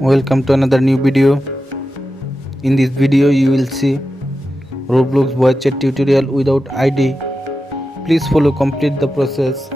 Welcome to another new video. In this video you will see Roblox voice chat tutorial without ID. Please follow complete the process.